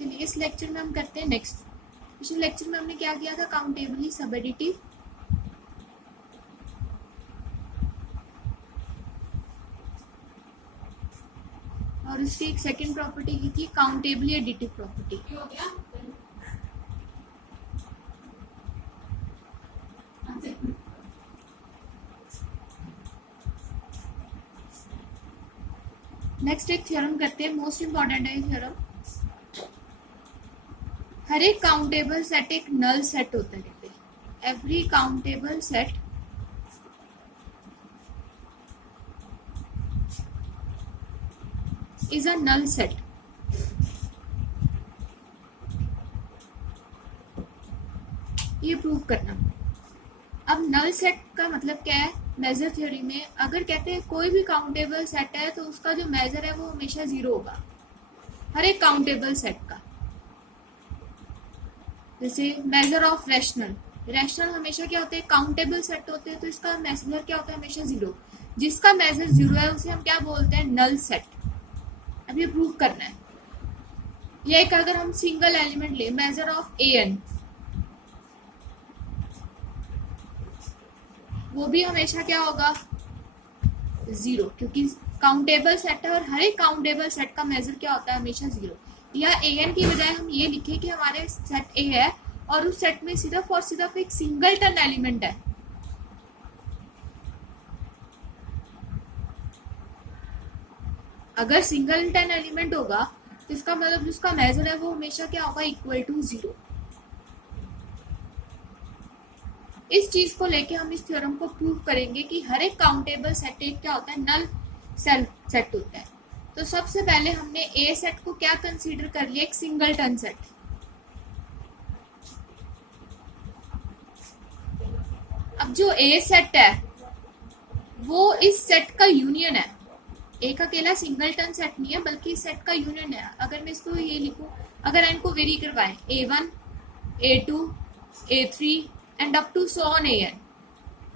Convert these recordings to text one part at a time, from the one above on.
चलिए इस लेक्चर में हम करते हैं नेक्स्ट। पिछले लेक्चर में हमने क्या किया था, काउंटेबली सब एडिटिव, और उसकी एक सेकंड प्रॉपर्टी की थी काउंटेबली एडिटिव प्रॉपर्टी। नेक्स्ट एक थ्योरम करते हैं, मोस्ट इंपॉर्टेंट है ये थ्योरम। हर एक काउंटेबल सेट एक नल सेट होता है, कहते हैं every countable set is a null set. ये प्रूव करना। अब नल सेट का मतलब क्या है मेजर थ्योरी में, अगर कहते हैं कोई भी काउंटेबल सेट है तो उसका जो मेजर है वो हमेशा 0 होगा, हर एक काउंटेबल सेट का। जैसे मेजर ऑफ रैशनल, रैशनल हमेशा क्या होते हैं, काउंटेबल सेट होते हैं, तो इसका मेजर क्या होता है, हमेशा 0। जिसका मेजर 0 है उसे हम क्या बोलते हैं, नल सेट। अब ये प्रूव करना है। ये एक अगर हम सिंगल एलिमेंट ले, मेजर ऑफ an, वो भी हमेशा क्या होगा, 0, क्योंकि काउंटेबल सेट है और हर एक काउंटेबल सेट का मेजर क्या होता है, हमेशा 0। या an की बजाय हम ये लिखे कि हमारे सेट A है और उस सेट में सिर्फ और सिर्फ एक सिंगलटन एलिमेंट है। अगर सिंगलटन एलिमेंट होगा तो इसका मतलब जिसका मेजर है वो हमेशा क्या होगा, इक्वल टू 0। इस चीज को लेके हम इस थ्योरम को प्रूव करेंगे कि हर एक काउंटेबल सेट एक क्या होता है, नल सेट होता है। तो सबसे पहले हमने ए सेट को क्या कंसीडर कर लिया, एक सिंगलटन सेट। अब जो ए सेट है वो इस सेट का यूनियन है, एक अकेला सिंगलटन सेट नहीं है बल्कि इस सेट का यूनियन है। अगर मैं इसको ये लिखूं, अगर n को वेरी करवाएं, a1 a2 a3 and up to so on an,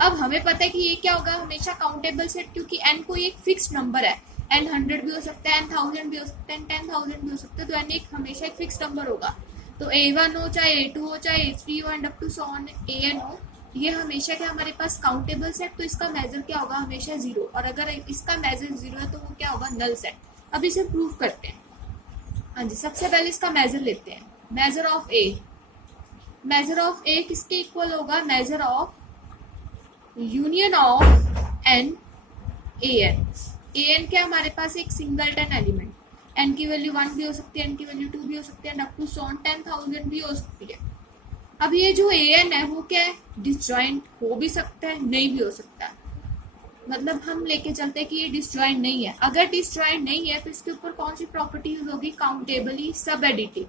अब हमें पता है कि ये क्या होगा, हमेशा काउंटेबल सेट, क्योंकि n कोई एक फिक्स नंबर है। n 100 भी हो सकता है, n 1000 भी हो सकता है, n 10,000 भी हो सकता है, तो n एक हमेशा एक फिक्स नंबर होगा। तो a1 हो चाहे a2 हो चाहे a3 हो and up to so on an हो, ये हमेशा क्या हमारे पास काउंटेबल सेट, तो इसका मेजर क्या होगा, हमेशा 0। और अगर इसका मेजर 0 है तो वो क्या होगा, नल सेट। अब इसे प्रूव करते हैं। हाँ जी, सबसे पहले इसका मेजर लेते हैं, measure of A. Measure of A किसके इक्वल होगा, measure of union of n an क्या हमारे पास एक सिंगलटन एलिमेंट, n की वैल्यू 1 भी हो सकती है, n की वैल्यू 2 भी हो सकती है, अप टू सो ऑन 10,000 भी हो सकती है। अब ये जो an है वो क्या है, डिसजॉइंट हो भी सकता है, नहीं भी हो सकता है। मतलब हम लेके चलते हैं कि ये डिसजॉइंट नहीं है। अगर डिसजॉइंट नहीं है तो इसके ऊपर कौन सी प्रॉपर्टी यूज होगी, काउंटेबली सब एडिटिव।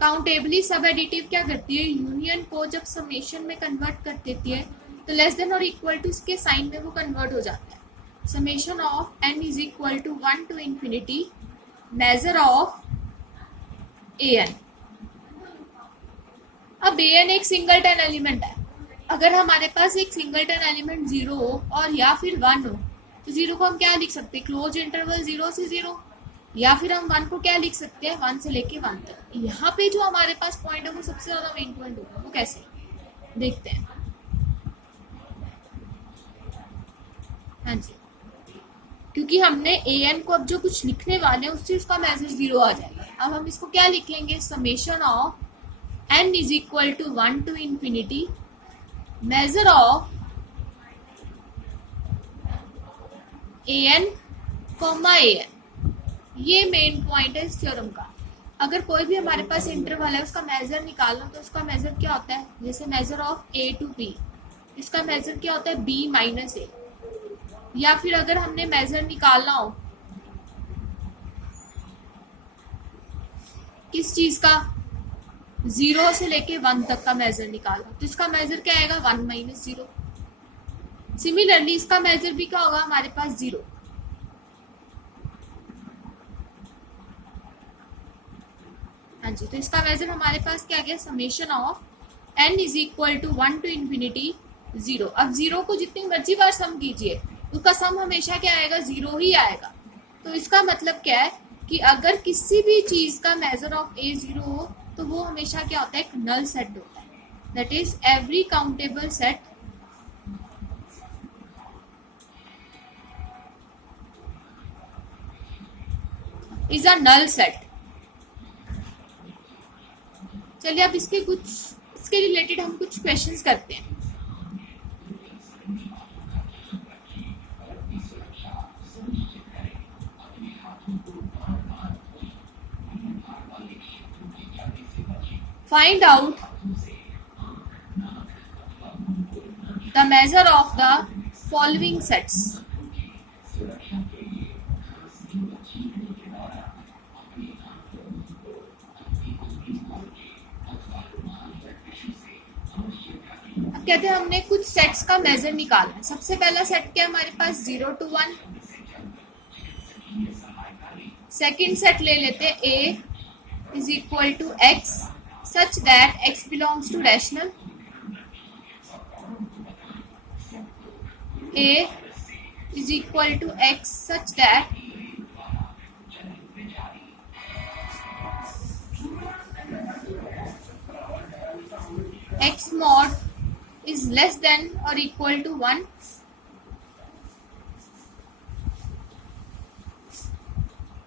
काउंटेबली सब एडिटिव क्या करती है, यूनियन को जब समेशन में कन्वर्ट कर देती है तो लेस देन और इक्वल टू इसके साइन में वो कन्वर्ट हो जाता है। Summation of n is equal to 1 to infinity measure of an। अब an एक सिंगलटन एलिमेंट है। अगर हमारे पास एक सिंगलटन एलिमेंट 0 हो और या फिर 1 हो, तो 0 को हम क्या लिख सकते हैं, क्लोज इंटरवल 0 से 0, या फिर हम 1 को क्या लिख सकते हैं, 1 से लेके 1 तक। यहाँ पे जो हमारे पास पॉइंट है वो सबसे ज्यादा मेन पॉइंट होगा। वो कैसे, देखते हैं। हाँ जी, क्योंकि हमने an को अब जो कुछ लिखने वाले हैं उससे उसका मेजर 0 आ जाएगा। अब हम इसको क्या लिखेंगे, summation of n is equal to 1 to infinity measure of an, an। ये मेन पॉइंट है इस थ्योरम का। अगर कोई भी हमारे पास इंटरवल है उसका मेजर निकालना, तो उसका मेजर क्या होता है, जैसे measure of a to b, इसका मेजर क्या होता है, b माइनस a। या फिर अगर हमने मेजर निकालना हो किस चीज का, 0 से लेके 1 तक का मेजर निकालना, तो इसका मेजर क्या आएगा, 1 माइनस 0। सिमिलरली इसका मेजर भी क्या होगा, हमारे पास 0। हाँ जी, तो इसका मेजर हमारे पास क्या गया, summation of n is equal to 1 to infinity 0। अब 0 को जितनी मर्जी बार सम कीजिए उसका सम हमेशा क्या आएगा, 0 ही आएगा। तो इसका मतलब क्या है कि अगर किसी भी चीज का मेजर ऑफ ए 0 हो तो वो हमेशा क्या होता है, एक नल सेट होता है। That is every countable set is a null set. चलिए अब इसके रिलेटेड हम कुछ क्वेश्चंस करते हैं। Find out the measure of the following sets. अब कहते हैं हमने कुछ सेट्स का मेजर निकालना है। सबसे पहला सेट क्या है हमारे पास, 0 to 1। सेकेंड सेट ले लेते हैं a is equal to x such that x belongs to rational। a is equal to x such that x mod is less than or equal to 1।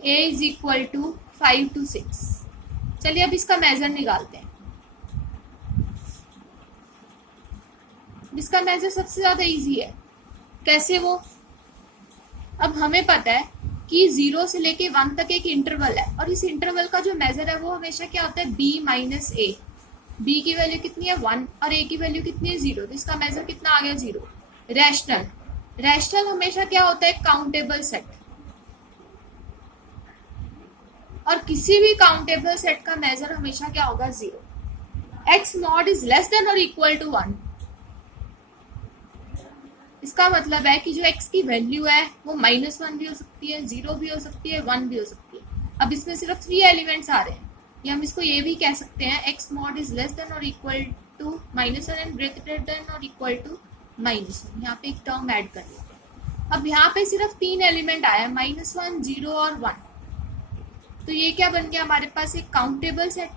a is equal to 5 to 6। चलिए अब इसका major निकालते हैं। इसका major सबसे ज्यादा easy है। कैसे वो, अब हमें पता है कि 0 से लेके 1 तक एक इंटरवल है और इस इंटरवल का जो मेजर है वो हमेशा क्या होता है, b माइनस ए। b की वैल्यू कितनी है 1 और a की वैल्यू कितनी है 0। तो इसका मेजर कितना आ गया 0। रैशनल हमेशा क्या होता है, काउंटेबल सेट। और किसी भी काउंटेबल सेट का मेजर हमेशा क्या होगा, 0। x mod is less than और इक्वल टू 1। इसका मतलब है कि जो x की वैल्यू है वो -1 भी हो सकती है, 0 भी हो सकती है, 1 भी हो सकती है। अब इसमें सिर्फ 3 एलिमेंट्स आ रहे हैं, या हम इसको ये भी कह सकते हैं x mod is less than और equal to -1 and greater than और इक्वल टू -1। यहाँ पे एक टर्म ऐड कर लेते हैं। अब यहाँ पे सिर्फ 3 एलिमेंट आया, -1, 0 और 1। तो ये क्या बन गया हमारे पास, एक काउंटेबल सेट।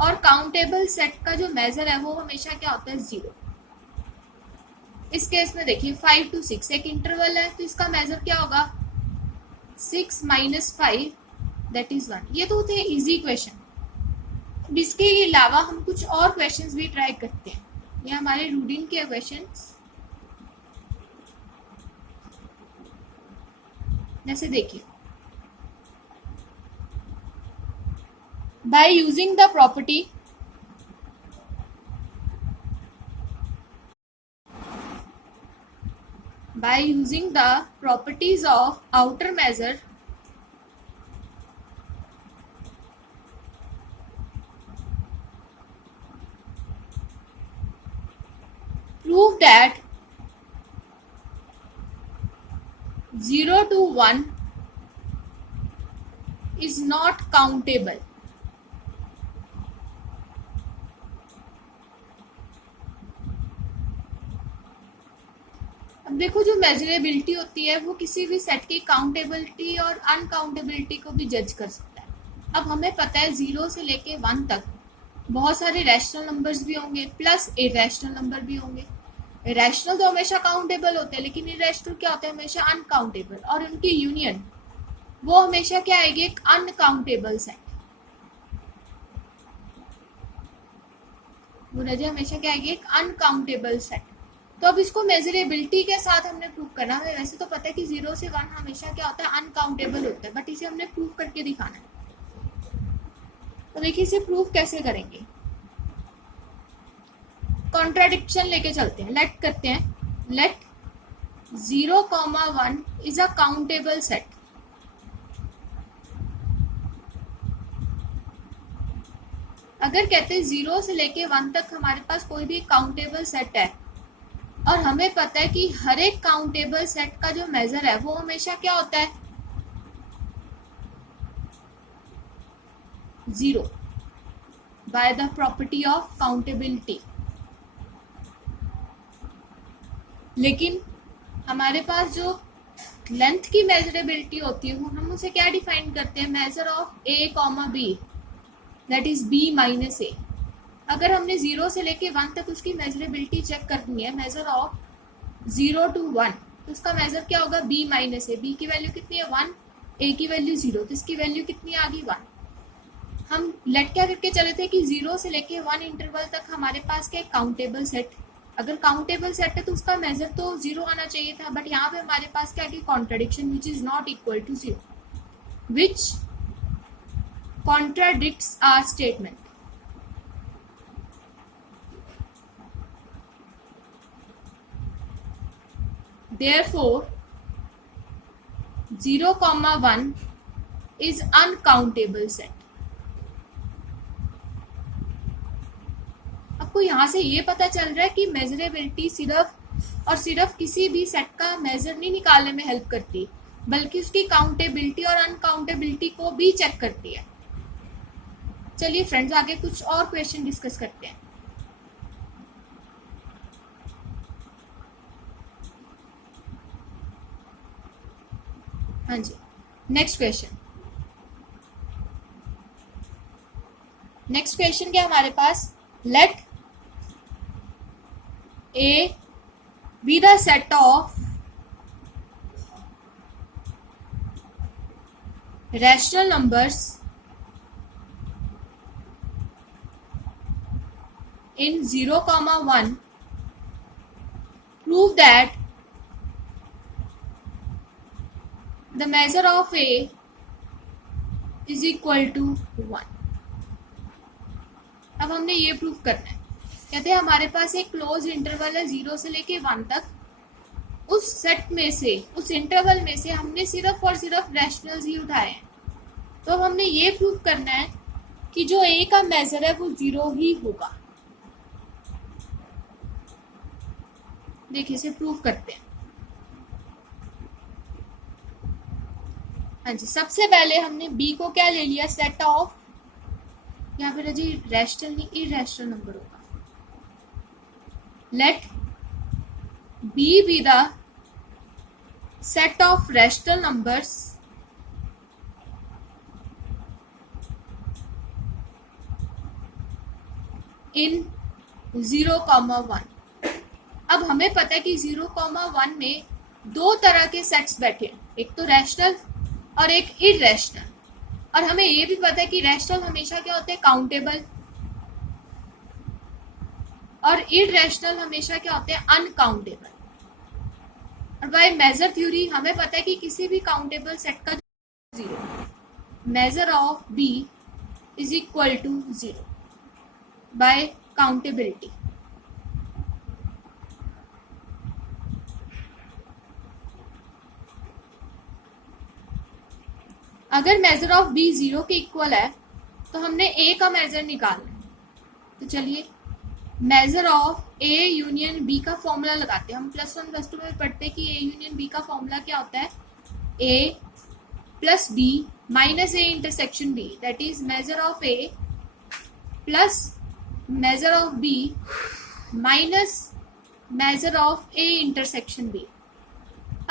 और काउंटेबल सेट का जो मेजर है वो हमेशा क्या होता है, 0। इस केस में देखिए 5 to 6 एक इंटरवल है, तो इसका मेजर क्या होगा, 6 - 5 दैट इज 1। ये तो थे इजी क्वेश्चन। इसके अलावा हम कुछ और क्वेश्चंस भी ट्राई करते हैं। ये हमारे रूटीन के क्वेश्चंस, जैसे देखिए, by using the property properties of outer measure prove that 0 to 1 is not countable। अब देखो, जो मेजरेबिलिटी होती है वो किसी भी सेट की काउंटेबिलिटी और अनकाउंटेबिलिटी को भी जज कर सकता है। अब हमें पता है 0 से लेके 1 तक बहुत सारे रैशनल नंबर्स भी होंगे प्लस इरेशनल नंबर भी होंगे। रैशनल तो हमेशा काउंटेबल होते हैं, लेकिन इरेशनल क्या होते हैं, हमेशा अनकाउंटेबल। और उनकी यूनियन वो हमेशा क्या आएगी, एक अनकाउंटेबल सेट। वो वजह हमेशा क्या आएगी, एक अनकाउंटेबल सेट। तो अब इसको मेजरेबिलिटी के साथ हमने प्रूव करना है। वैसे तो पता है कि 0 से 1 हमेशा क्या होता है, अनकाउंटेबल होता है, बट इसे हमने प्रूव करके दिखाना है। तो देखिए इसे प्रूव कैसे करेंगे। कॉन्ट्राडिक्शन लेके चलते हैं। लेट करते हैं, let 0, 1 is a countable set. अगर कहते हैं 0 से लेके 1 तक हमारे पास कोई भी काउंटेबल सेट है और हमें पता है कि हर एक काउंटेबल सेट का जो मेजर है वो हमेशा क्या होता है, 0 by the property of accountability. लेकिन हमारे पास जो लेंथ की मेजरेबिलिटी होती है वो हम उसे क्या डिफाइन करते हैं, measure of A comma B, that is B minus A. अगर हमने 0 से लेके 1 तक उसकी मेजरेबिलिटी चेक करनी है, मेजर ऑफ 0 to 1, तो उसका मेजर क्या होगा, b माइनस ए। बी की वैल्यू कितनी है 1, ए की वैल्यू 0, तो इसकी वैल्यू कितनी आ गई 1। हम लेट क्या करके चले थे कि 0 से लेके 1 इंटरवल तक हमारे पास क्या काउंटेबल सेट, अगर काउंटेबल सेट है तो उसका मेजर तो 0 आना चाहिए था, बट यहाँ पे हमारे पास क्या है, contradiction which is not equal to 0, which contradicts our statement. Therefore, 0, 1 is uncountable set. आपको यहाँ से ये पता चल रहा है कि मेजरेबिलिटी सिर्फ और सिर्फ किसी भी सेट का मेजर नहीं निकालने में हेल्प करती, बल्कि उसकी काउंटेबिलिटी और अनकाउंटेबिलिटी को भी चेक करती है। चलिए फ्रेंड्स, आगे कुछ और क्वेश्चन डिस्कस करते हैं। हाँ जी, नेक्स्ट क्वेश्चन क्या हमारे पास, let A be the set of rational numbers in 0, 1, prove that the measure of a is equal to 1। अब हमने ये प्रूव करना है। कहते हैं हमारे पास एक क्लोज इंटरवल है 0 से लेके 1 तक, उस सेट में से, उस इंटरवल में से हमने सिर्फ और सिर्फ रैशनल्स ही उठाए हैं। तो हमने ये प्रूव करना है कि जो ए का मेजर है वो 0 ही होगा। देखिए इसे प्रूव करते हैं। हाँ जी, सबसे पहले हमने बी को क्या ले लिया, सेट ऑफ, यहाँ पे जी रैशनल नहीं इरैशनल नंबर होगा। Let B be the set of rational numbers in 0, 1। अब हमें पता है कि 0, 1 में दो तरह के सेट्स बैठे हैं, एक तो रैशनल और एक इरैशनल। और हमें ये भी पता है कि रैशनल हमेशा क्या होते हैं, काउंटेबल, और इरैशनल हमेशा क्या होते हैं, अनकाउंटेबल। और बाय मेजर थ्योरी हमें पता है कि किसी भी काउंटेबल सेट का 0, measure of B is equal to 0 by countability. अगर मेजर ऑफ बी 0 के इक्वल है तो हमने ए का मेजर निकालना है। तो चलिए measure of A union B का फॉर्मूला लगाते हैं। हम +1 +2 में पढ़ते हैं कि ए यूनियन बी का फॉर्मूला क्या होता है, A plus B minus A intersection B, that is measure of A plus measure of B minus measure of A intersection B.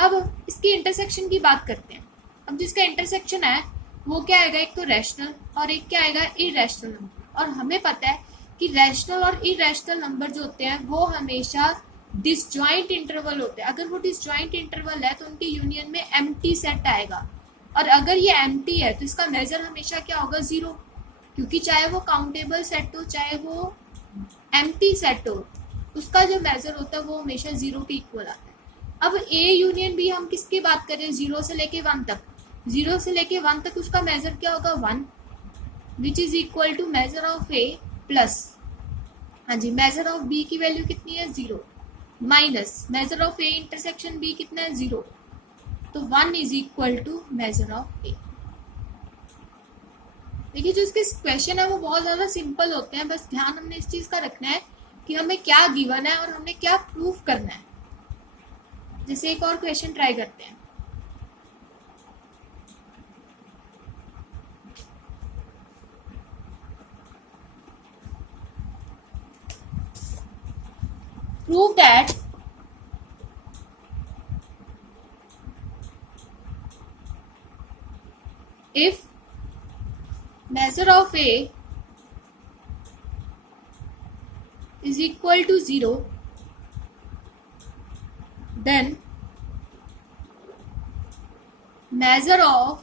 अब इसकी इंटरसेक्शन की बात करते हैं। अब जिसका इंटरसेक्शन है वो क्या आएगा, एक तो रैशनल और एक क्या आएगा, इरैशनल नंबर। और हमें पता है कि रैशनल और इरैशनल नंबर जो होते हैं वो हमेशा डिसजॉइंट इंटरवल होते हैं। अगर वो डिसजॉइंट इंटरवल है तो उनके यूनियन में एम्प्टी सेट आएगा, और अगर ये एम्प्टी है तो इसका मेजर हमेशा क्या होगा, 0, क्योंकि चाहे वो काउंटेबल सेट हो चाहे वो एम्प्टी सेट हो, उसका जो मेजर होता है वो हमेशा 0 के इक्वल आता है। अब ए यूनियन बी हम किसकी बात करें, 0 से लेके 1 तक। 0 से लेके 1 तक उसका मेजर क्या होगा, 1, which is equal to measure of A plus, हाँ जी, मेजर ऑफ बी की वैल्यू कितनी है, 0, minus measure of A intersection B कितना है, 0, तो 1 is equal to measure of A. देखिए जो इसके क्वेश्चन है वो बहुत ज्यादा सिंपल होते हैं, बस ध्यान हमने इस चीज का रखना है कि हमें क्या गिवन है और हमने क्या प्रूव करना है। जैसे एक और क्वेश्चन ट्राई करते हैं। Prove that measure of A is equal to 0, then measure of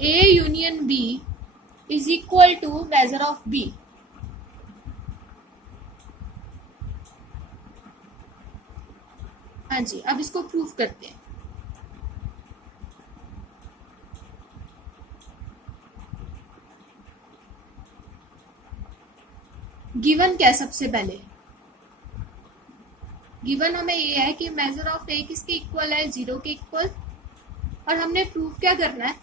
A union B is equal to measure of B. हाँ जी, अब इसको प्रूफ करते हैं. गिवन क्या है? सबसे पहले गिवन हमें ये है कि मेजर ऑफ ए किसके इक्वल है? 0 के इक्वल. और हमने प्रूफ क्या करना है?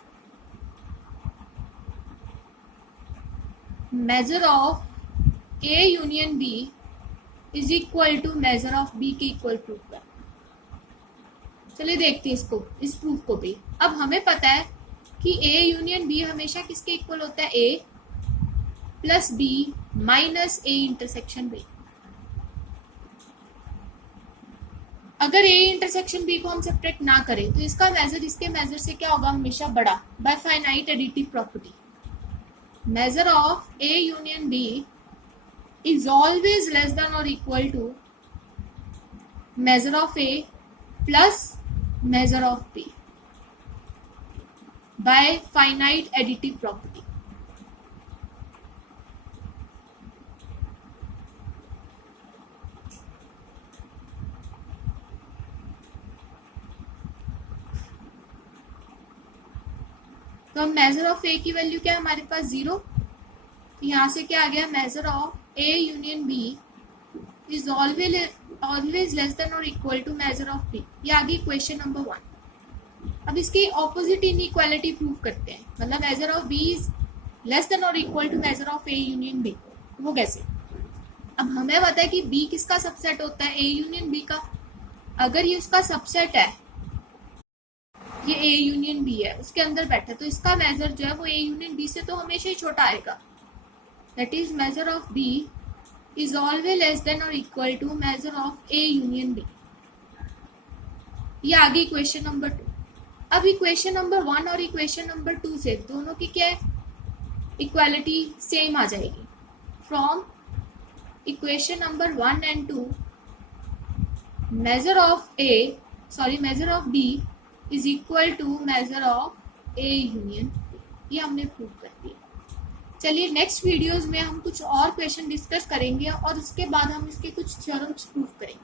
Measure of A union B is equal to measure of B के इक्वल प्रूफ करना. चलिए देखते हैं इसको, इस प्रूफ को भी. अब हमें पता है कि ए यूनियन बी हमेशा किसके इक्वल होता है? A plus B minus A intersection B. अगर ए इंटरसेक्शन बी को हम सेपरेट ना करें तो इसका मेजर इसके मेजर से क्या होगा? हमेशा बड़ा, by finite additive property. Measure of A union B is always less than or equal to measure of A plus measure of B by finite additive property. तो अब मेजर ऑफ ए की value क्या है हमारे पास? 0. तो यहाँ से क्या आ गया? Major of A union B is always less than or equal to measure of B. ये आ गई क्वेश्चन नंबर 1. अब इसकी ऑपोजिट इनइक्वालिटी प्रूव करते हैं. मतलब measure of B is less than or equal to measure of A union B. वो कैसे? अब हमें पता है कि B किसका सबसेट होता है? A union B का. अगर ये उसका सबसेट है, ये A union B है, उसके अंदर बैठा, तो इसका मेजर जो है वो A union B से तो हमेशा ही छोटा आएगा. That is measure of B is always less than or equal to measure of A union B. ये आ गई इक्वेशन नंबर 2. अब इक्वेशन नंबर 1 और इक्वेशन नंबर 2 से दोनों की क्या है? इक्वालिटी सेम आ जाएगी. From equation number 1 and 2 measure of B is equal to measure of A union B. ये हमने प्रूव कर दिया. चलिए नेक्स्ट वीडियोस में हम कुछ और क्वेश्चन डिस्कस करेंगे और उसके बाद हम इसके कुछ थ्योरम्स प्रूव करेंगे.